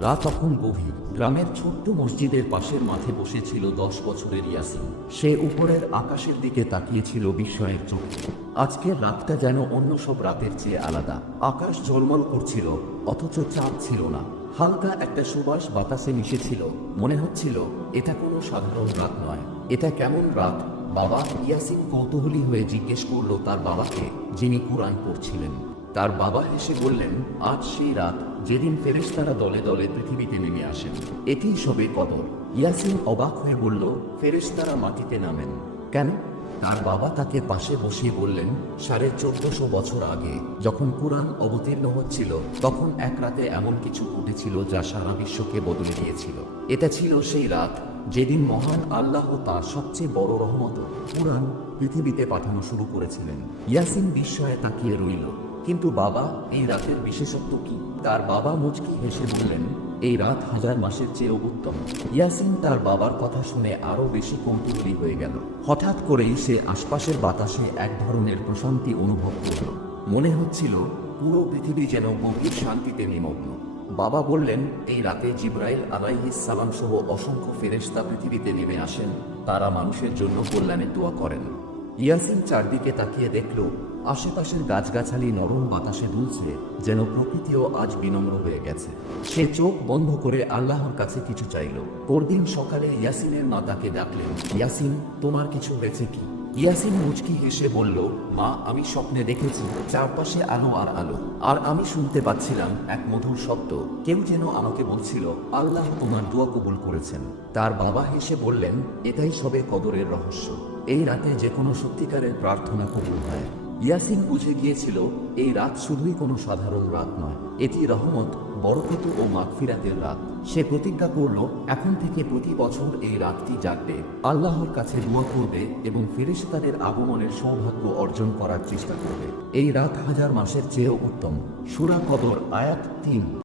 রাত তখন গভীর। গ্রামের ছোট্ট মসজিদের পাশের মাঠে বসেছিল দশ বছরের ইয়াসিন। সে উপরের আকাশের দিকে তাকিয়েছিল বিস্ময়ের চোখে। আজকের রাতটা যেন অন্য সব রাতের চেয়ে আলাদা। আকাশ ঝলমল করছিল, অথচ চাঁদ ছিল না। হালকা একটা সুবাস বাতাসে মিশেছিল। মনে হচ্ছিল, এটা কোনো সাধারণ রাত নয়। এটা কেমন রাত? বাবা ইয়াসিন কৌতূহলী হয়ে জিজ্ঞেস করল তার বাবাকে, যিনি কোরআন পড়ছিলেন। তার বাবা এসে বললেন, আজ সেই রাত যেদিন ফেরেশতারা দলে দলে পৃথিবীতে নেমে আসেন এটি সবে কদর। ইয়াসিন অবাক হয়ে বলল, ফেরেশতারা মাটিতে নামেন। কেন? তার বাবা তাকে পাশে বসিয়ে বললেন, সাড়ে চোদ্দশো বছর আগে যখন কোরআন অবতীর্ণ হচ্ছিল, তখন এক রাতে এমন কিছু ঘটেছিল যা সারা বিশ্বকে বদলে দিয়েছিল। এটা ছিল সেই রাত যেদিন মহান আল্লাহ তার সবচেয়ে বড় রহমত কোরআন পৃথিবীতে পাঠানো শুরু করেছিলেন। ইয়াসিন বিস্ময়ে তাকিয়ে রইল। কিন্তু বাবা, এই রাতের বিশেষত্ব কি? তার বাবা মুচকি হেসে বললেন, এই রাত হাজার মাসের চেয়েও উত্তম। ইয়াসিন তার বাবার কথা শুনে আরও বেশি কৌতূহলী হয়ে গেল। হঠাৎ করেই সে আশপাশের বাতাসে এক ধরনের প্রশান্তি অনুভব করল। মনে হচ্ছিল পুরো পৃথিবী যেন গভীর শান্তিতে নিমগ্ন। বাবা বললেন, এই রাতে জিব্রাইল সালাম সহ অসংখ্য ফেরেশতা পৃথিবীতে নেমে আসেন। তারা মানুষের জন্য কল্যাণে দোয়া করেন। ইয়াসিন চারদিকে তাকিয়ে দেখল, আশেপাশের গাছগাছালি নরম বাতাসে দুলছে, যেন প্রকৃতিও আজ বিনম্র হয়ে গেছে। সে চোখ বন্ধ করে আল্লাহর কাছে কিছু চাইল। পরদিন সকালে ইয়াসিনের মা তাকে ডাকলেন, ইয়াসিন, তোমার কিছু হয়েছে কি? ইয়াসিন মুচকি হেসে বলল, মা, আমি স্বপ্নে দেখেছি, চারপাশে আলো আর আলো। আর আমি শুনতে পাচ্ছিলাম এক মধুর শব্দ। কেউ যেন আমাকে বলছিল, আল্লাহ তোমার দোয়া কবুল করেছেন। তার বাবা হেসে বললেন, এটাই সবে কদরের রহস্য। এই রাতে যে কোনো সত্যিকারের প্রার্থনা কবুল হয় ইয়াসিন বুঝে গিয়েছিল, এই রাত শুধুই কোনো সাধারণ রাত নয়। এটি রহমত, বরকত ও মাগফিরাতের রাত। সে প্রতিজ্ঞা করল, এখন থেকে প্রতি বছর এই রাতটি জাগবে। আল্লাহর কাছে দোয়া করবে এবং ফেরেশতাদের আগমনের সৌভাগ্য অর্জন করার চেষ্টা করবে। এই রাত হাজার মাসের চেয়েও উত্তম। সুরা কদর, আয়াত তিন।